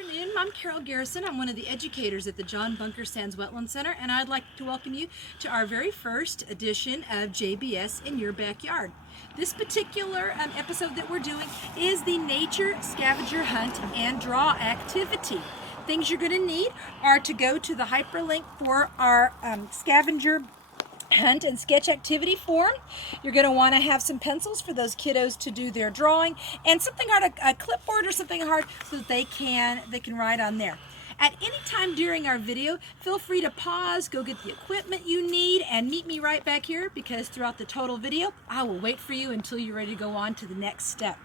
afternoon. I'm Carol Garrison. I'm one of the educators at the John Bunker Sands Wetland Center, and I'd like to welcome you to our very first edition of JBS in Your Backyard. This particular episode that we're doing is the Nature Scavenger Hunt and Draw activity. Things you're going to need are to go to the hyperlink for our scavenger hunt and sketch activity form. You're going to want to have some pencils for those kiddos to do their drawing, and something hard, a clipboard or something hard, so that they can write on there. At any time during our video, feel free to pause, go get the equipment you need, and meet me right back here, because throughout the total video, I will wait for you until you're ready to go on to the next step.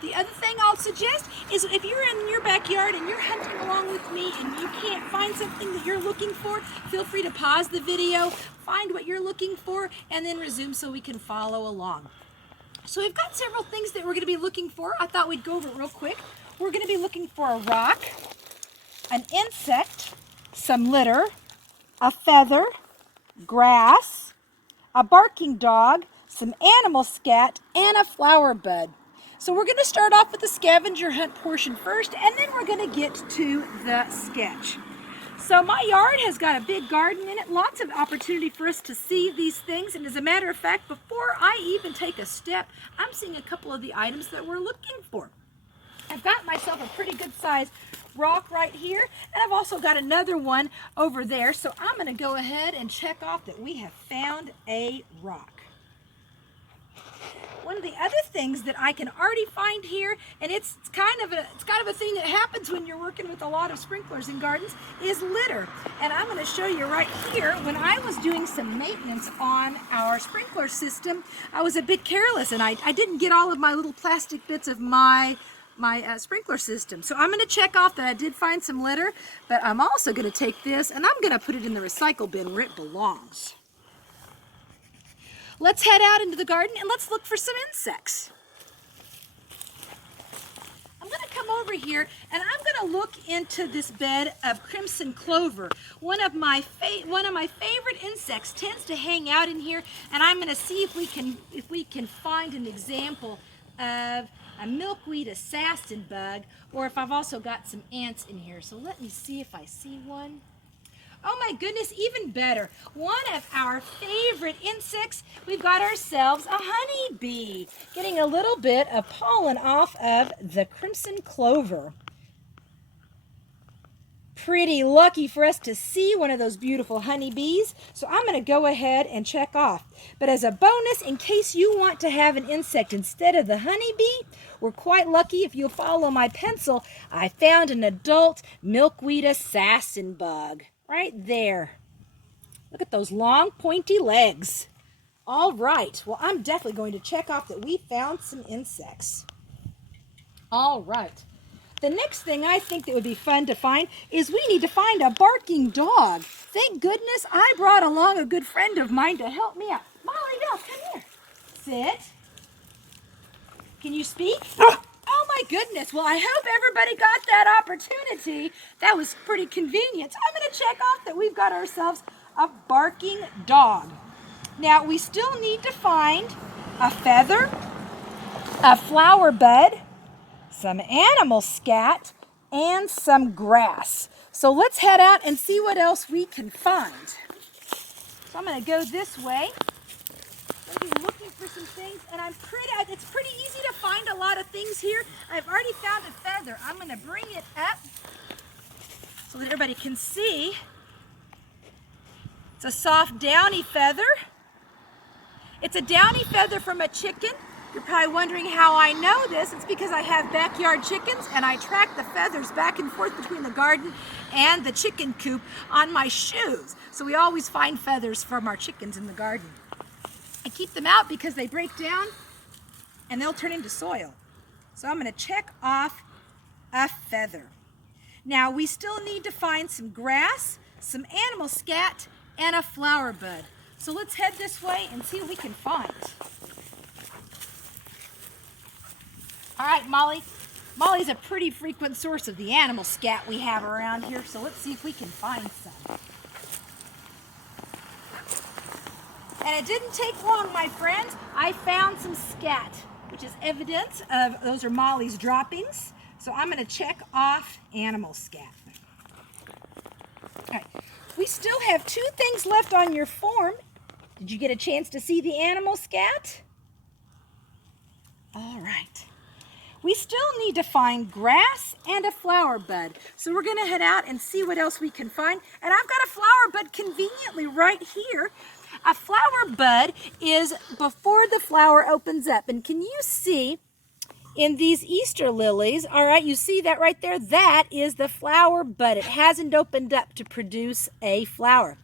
The other thing I'll suggest is, if you're in your backyard and you're hunting along with me and you can't find something that you're looking for, feel free to pause the video, find what you're looking for, and then resume so we can follow along. So we've got several things that we're going to be looking for. I thought we'd go over it real quick. We're going to be looking for a rock, an insect, some litter, a feather, grass, a barking dog, some animal scat, and a flower bud. So we're going to start off with the scavenger hunt portion first, and then we're going to get to the sketch. So my yard has got a big garden in it, lots of opportunity for us to see these things, and as a matter of fact, before I even take a step, I'm seeing a couple of the items that we're looking for. I've got myself a pretty good sized rock right here, and I've also got another one over there, so I'm going to go ahead and check off that we have found a rock. One of the other things that I can already find here, and it's kind of a thing that happens when you're working with a lot of sprinklers in gardens, is litter. And I'm going to show you right here, when I was doing some maintenance on our sprinkler system, I was a bit careless, and I didn't get all of my little plastic bits of my sprinkler system. So I'm going to check off that I did find some litter, but I'm also going to take this and I'm going to put it in the recycle bin where it belongs. Let's head out into the garden and let's look for some insects. I'm going to come over here and I'm going to look into this bed of crimson clover. One of my favorite insects tends to hang out in here, and I'm going to see if we can find an example of a milkweed assassin bug, or if I've also got some ants in here. So let me see if I see one. Oh my goodness, even better. One of our favorite insects, we've got ourselves a honeybee, getting a little bit of pollen off of the crimson clover. Pretty lucky for us to see one of those beautiful honeybees, so I'm going to go ahead and check off. But as a bonus, in case you want to have an insect instead of the honeybee, we're quite lucky. If you'll follow my pencil, I found an adult milkweed assassin bug. Right there. Look at those long, pointy legs. All right. Well, I'm definitely going to check off that we found some insects. All right. The next thing I think that would be fun to find is we need to find a barking dog. Thank goodness I brought along a good friend of mine to help me out. Molly, no, come here. Sit. Can you speak? Oh my goodness. Well, I hope everybody got that opportunity. That was pretty convenient. So I'm going to check off that we've got ourselves a barking dog. Now, we still need to find a feather, a flower bud, some animal scat, and some grass. So let's head out and see what else we can find. So I'm going to go this way. I'm looking for some things, and it's pretty easy to find a lot of things here. I've already found a feather. I'm going to bring it up so that everybody can see. It's a soft downy feather. It's a downy feather from a chicken. You're probably wondering how I know this. It's because I have backyard chickens, and I track the feathers back and forth between the garden and the chicken coop on my shoes. So we always find feathers from our chickens in the garden. I keep them out because they break down and they'll turn into soil. So I'm going to check off a feather. Now we still need to find some grass, some animal scat, and a flower bud. So let's head this way and see what we can find. All right, Molly. Molly's a pretty frequent source of the animal scat we have around here, so let's see if we can find some. And it didn't take long, my friends. I found some scat, which is evidence of those are Molly's droppings. So I'm going to check off animal scat. All right. We still have 2 things left on your form. Did you get a chance to see the animal scat? All right. We still need to find grass and a flower bud. So we're going to head out and see what else we can find. And I've got a flower bud conveniently right here. A flower bud is before the flower opens up. And can you see in these Easter lilies, all right, you see that right there? That is the flower bud. It hasn't opened up to produce a flower.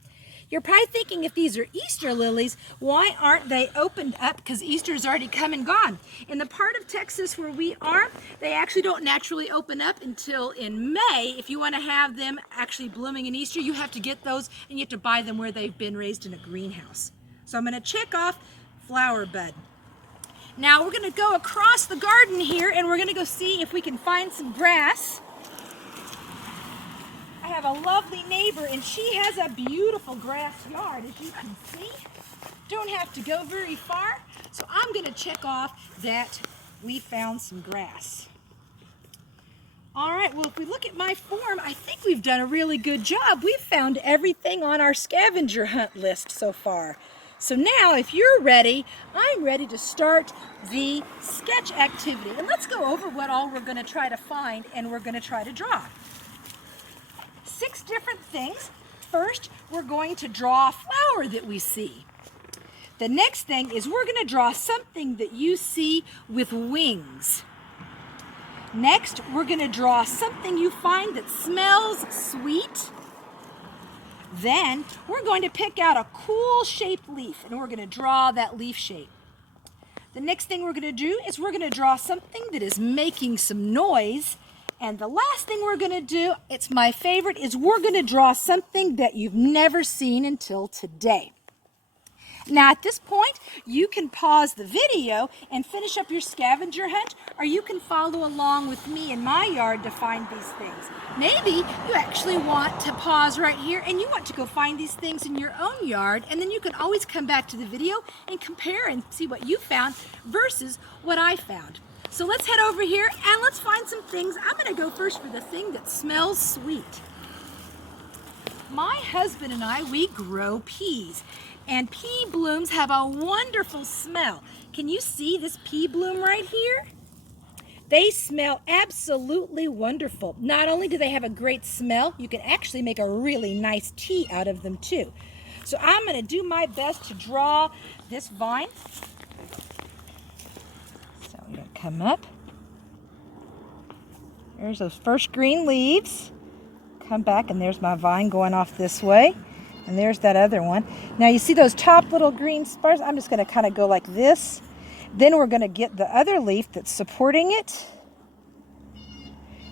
You're probably thinking, if these are Easter lilies, why aren't they opened up? Because Easter's already come and gone. In the part of Texas where we are, they actually don't naturally open up until in May. If you want to have them actually blooming in Easter, you have to get those, and you have to buy them where they've been raised in a greenhouse. So I'm going to check off flower bud. Now we're going to go across the garden here, and we're going to go see if we can find some grass. I have a lovely neighbor, and she has a beautiful grass yard, as you can see. Don't have to go very far. So I'm going to check off that we found some grass. All right, well, if we look at my form, I think we've done a really good job. We've found everything on our scavenger hunt list so far. So now, if you're ready, I'm ready to start the sketch activity. And let's go over what all we're going to try to find and we're going to try to draw. 6 different things. First, we're going to draw a flower that we see. The next thing is we're going to draw something that you see with wings. Next, we're going to draw something you find that smells sweet. Then, we're going to pick out a cool shaped leaf, and we're going to draw that leaf shape. The next thing we're going to do is we're going to draw something that is making some noise. And the last thing we're going to do, it's my favorite, is we're going to draw something that you've never seen until today. Now at this point, you can pause the video and finish up your scavenger hunt, or you can follow along with me in my yard to find these things. Maybe you actually want to pause right here and you want to go find these things in your own yard, and then you can always come back to the video and compare and see what you found versus what I found. So let's head over here and let's find some things. I'm going to go first for the thing that smells sweet. My husband and I, we grow peas. And pea blooms have a wonderful smell. Can you see this pea bloom right here? They smell absolutely wonderful. Not only do they have a great smell, you can actually make a really nice tea out of them too. So I'm going to do my best to draw this vine. So I'm going to come up. There's those first green leaves. Come back, and there's my vine going off this way. And there's that other one. Now you see those top little green spurs? I'm just going to kind of go like this. Then we're going to get the other leaf that's supporting it.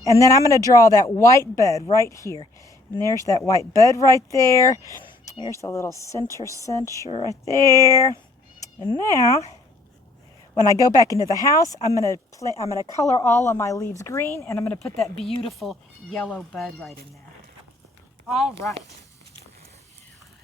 And then I'm going to draw that white bud right here. And there's that white bud right there. There's the little center right there. And now, when I go back into the house, I'm going to color all of my leaves green, and I'm going to put that beautiful yellow bud right in there. All right.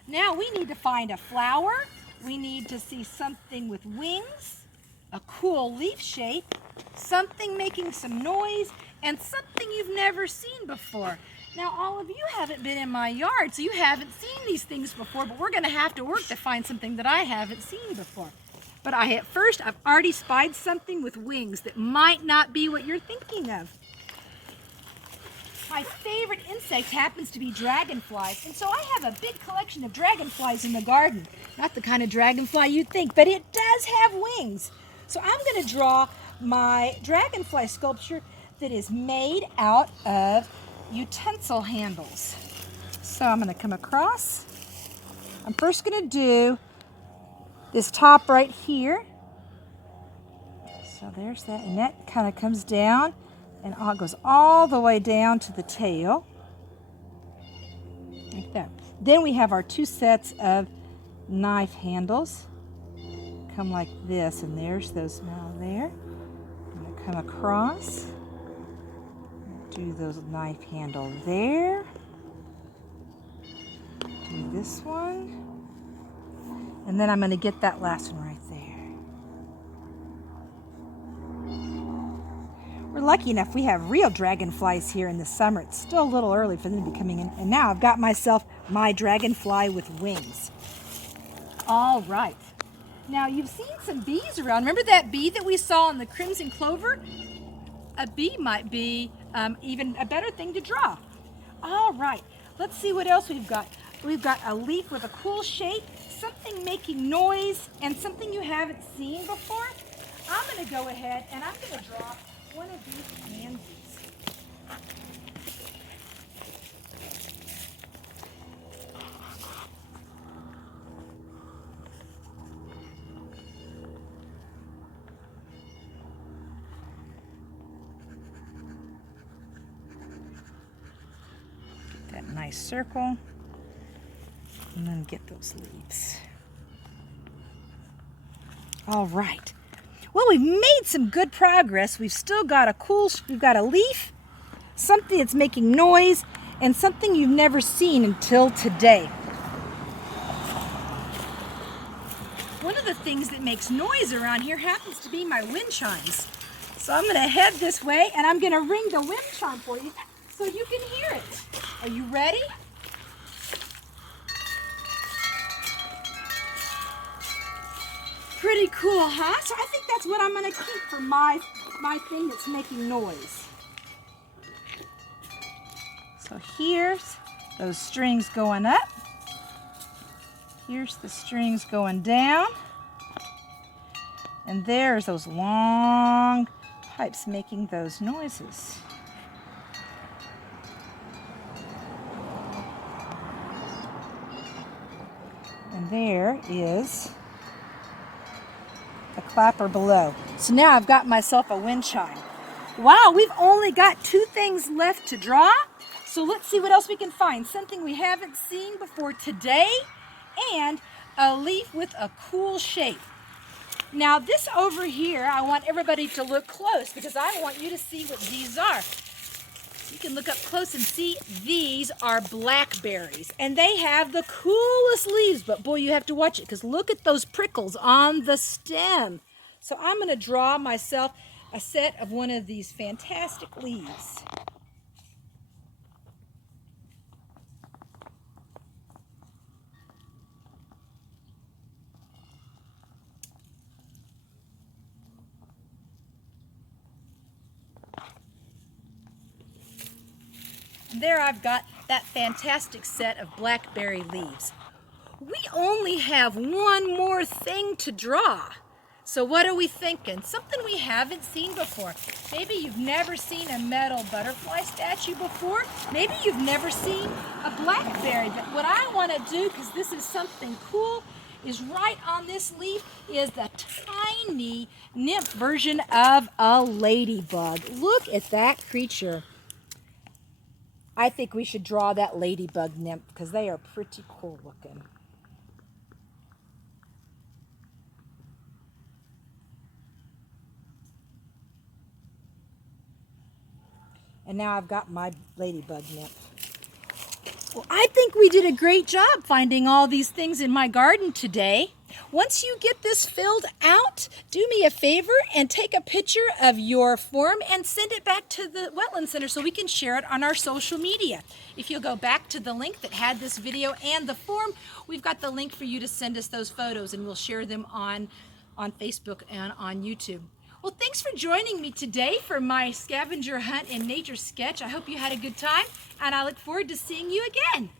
Now we need to find a flower. We need to see something with wings, a cool leaf shape, something making some noise, and something you've never seen before. Now all of you haven't been in my yard, so you haven't seen these things before, but we're going to have to work to find something that I haven't seen before. But at first I've already spied something with wings that might not be what you're thinking of. My favorite insect happens to be dragonflies, and so I have a big collection of dragonflies in the garden. Not the kind of dragonfly you'd think, but it does have wings. So I'm going to draw my dragonfly sculpture that is made out of utensil handles. So I'm going to come across. I'm first going to do this top right here. So there's that, and that kind of comes down. And it goes all the way down to the tail, like that. Then we have our 2 sets of knife handles. Come like this, and there's those now there. I'm going to come across, do those knife handle there. Do this one. And then I'm going to get that last one right there. We're lucky enough we have real dragonflies here in the summer. It's still a little early for them to be coming in. And now I've got myself my dragonfly with wings. All right. Now you've seen some bees around. Remember that bee that we saw in the crimson clover? A bee might be even a better thing to draw. All right, let's see what else we've got. We've got a leaf with a cool shape, something making noise, and something you haven't seen before. I'm gonna go ahead and I'm gonna draw one of these pansies. That nice circle, and then get those leaves. All right. Well, we've made some good progress. We've still got we've got a leaf, something that's making noise, and something you've never seen until today. One of the things that makes noise around here happens to be my wind chimes. So I'm gonna head this way and I'm gonna ring the wind chime for you so you can hear it. Are you ready? Pretty cool, huh? So I think that's what I'm gonna keep for my thing that's making noise. So here's those strings going up. Here's the strings going down. And there's those long pipes making those noises. And there is a clapper below. So now I've got myself a wind chime. Wow, we've only got 2 things left to draw. So let's see what else we can find. Something we haven't seen before today, and a leaf with a cool shape. Now this over here, I want everybody to look close because I want you to see what these are. You can look up close and see these are blackberries, and they have the coolest leaves, but boy, you have to watch it because look at those prickles on the stem. So I'm going to draw myself a set of one of these fantastic leaves. There I've got that fantastic set of blackberry leaves. We only have one more thing to draw. So what are we thinking? Something we haven't seen before. Maybe you've never seen a metal butterfly statue before. Maybe you've never seen a blackberry. But what I want to do, because this is something cool, is right on this leaf is the tiny nymph version of a ladybug. Look at that creature. I think we should draw that ladybug nymph because they are pretty cool looking. And now I've got my ladybug nymph. Well, I think we did a great job finding all these things in my garden today. Once you get this filled out, do me a favor and take a picture of your form and send it back to the Wetland Center so we can share it on our social media. If you'll go back to the link that had this video and the form, we've got the link for you to send us those photos and we'll share them on Facebook and on YouTube. Well, thanks for joining me today for my scavenger hunt and nature sketch. I hope you had a good time and I look forward to seeing you again.